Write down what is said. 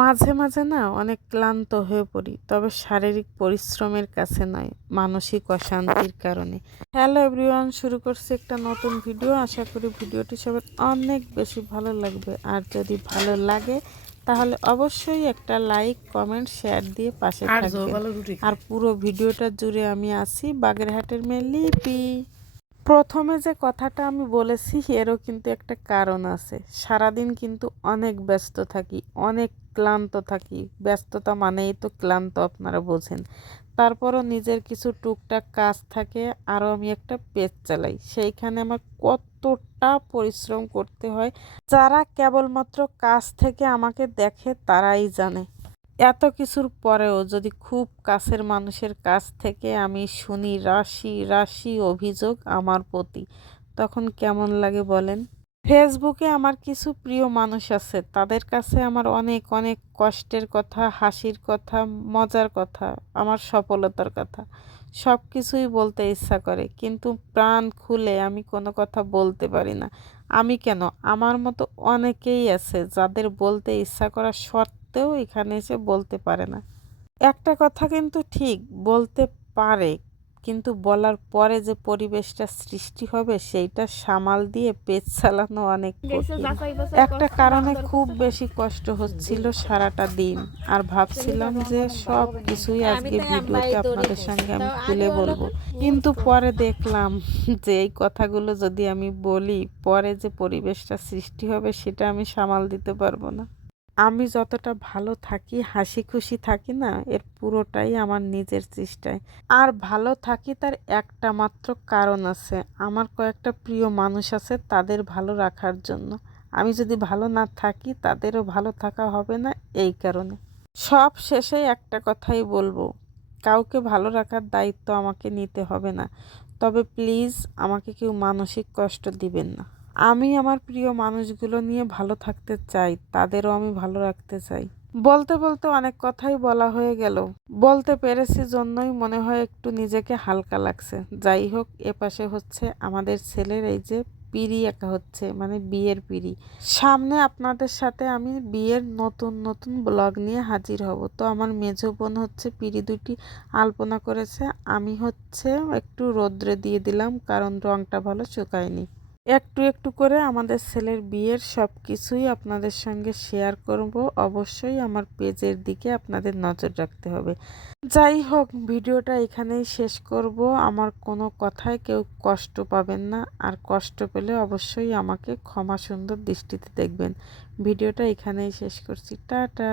মাঝে মাঝে না অনেক ক্লান্ত হয়ে পড়ি তবে শারীরিক পরিশ্রমের কাছে নয় মানসিক অশান্তির কারণে। হ্যালো এভরিওয়ান শুরু করছি একটা নতুন ভিডিও। আশা করি ভিডিওটি সবার অনেক বেশি ভালো লাগবে। আর যদি ভালো লাগে তাহলে অবশ্যই একটা লাইক কমেন্ট শেয়ার দিয়ে পাশে থাকবেন। আর পুরো ভিডিওটা জুড়ে আমি আছি বাগেরহাটের মেয়ে লিপি। প্রথমে যে কথাটা আমি বলেছি, এরও কিন্তু একটা কারণ আছে। সারাদিন কিন্তু অনেক ব্যস্ত থাকি, অনেক ক্লান্ত থাকি। ব্যস্ততা মানেই তো ক্লান্ত, আপনারা বোঝেন। তারপরও নিজের কিছু টুকটাক কাজ থাকে, আরও আমি একটা পেজ চালাই। সেইখানে আমার কতটা পরিশ্রম করতে হয়, যারা কেবলমাত্র কাজ থেকে আমাকে দেখে তারাই জানে। এত কিছুর পরেও যদি খুব কাছের মানুষের কাছ থেকে আমি শুনি রাশি রাশি অভিযোগ আমার প্রতি, তখন কেমন লাগে বলেন? ফেসবুকে আমার কিছু প্রিয় মানুষ আছে, তাদের কাছে আমার অনেক অনেক কষ্টের কথা, হাসির কথা, মজার কথা, আমার সফলতার কথা সব কিছুই বলতে ইচ্ছা করে, কিন্তু প্রাণ খুলে আমি কোনো কথা বলতে পারি না। আমি কেন? আমার মতো অনেকেই আছে যাদের বলতে ইচ্ছা করা সত্ত্বেও এখানে এসে বলতে পারে না। একটা কথা কিন্তু ঠিক বলতে পারে কিন্তু বলার পরে যে পরিবেশটা সৃষ্টি হবে সেইটা সামাল দিয়ে পেট চালানো অনেক কঠিন। একটা কারণে খুব বেশি কষ্ট হচ্ছিল সারাটা দিন আর ভাবছিলাম যে সব কিছুই আজকে ভিডিওতে আপনাদের সঙ্গে আমি খুলে বলব। কিন্তু পরে দেখলাম যে এই কথাগুলো যদি আমি বলি পরে যে পরিবেশটা সৃষ্টি হবে সেটা আমি সামাল দিতে পারব না। আমি যতটা ভালো থাকি হাসি খুশি থাকি না, এর পুরোটাই আমার নিজের চেষ্টায়। আর ভালো থাকি তার একটা মাত্র কারণ আছে। আমার কয়েকটা প্রিয় মানুষ আছে তাদের ভালো রাখার জন্য। আমি যদি ভালো না থাকি, তাদেরও ভালো থাকা হবে না এই কারণে। সব শেষে একটা কথাই বলব, কাউকে ভালো রাখার দায়িত্ব আমাকে নিতে হবে না। তবে প্লিজ আমাকে কেউ মানসিক কষ্ট দিবেন না। আমি আমার প্রিয় মানুষগুলো নিয়ে ভালো থাকতে চাই, তাদেরও আমি ভালো রাখতে চাই। বলতে বলতে অনেক কথাই বলা হয়ে গেল। বলতে পেরেছি জন্যই মনে হয় একটু নিজেকে হালকা লাগছে। যাই হোক এপাশে হচ্ছে আমাদের ছেলের এই যে পিড়ি একা হচ্ছে মানে বিয়ের পিড়ি। সামনে আপনাদের সাথে আমি বিয়ের নতুন নতুন ব্লগ নিয়ে হাজির হব। তো আমার মেজো বোন হচ্ছে পিড়ি দুটি আলপনা করেছে। আমি হচ্ছে একটু রোদ্রে দিয়ে দিলাম, কারণ রংটা ভালো শুকায়নি। একটু একটু করে আমাদের ছেলের বিয়ের সব কিছুই আপনাদের সঙ্গে শেয়ার করব। অবশ্যই আমার পেজের দিকে আপনাদের নজর রাখতে হবে। যাই হোক, ভিডিওটা এখানেই শেষ করব। আমার কোনো কথায় কেউ কষ্ট পাবেন না। আর কষ্ট পেলে অবশ্যই আমাকে ক্ষমা সুন্দর দৃষ্টিতে দেখবেন। ভিডিওটা এখানেই শেষ করছি। টাটা!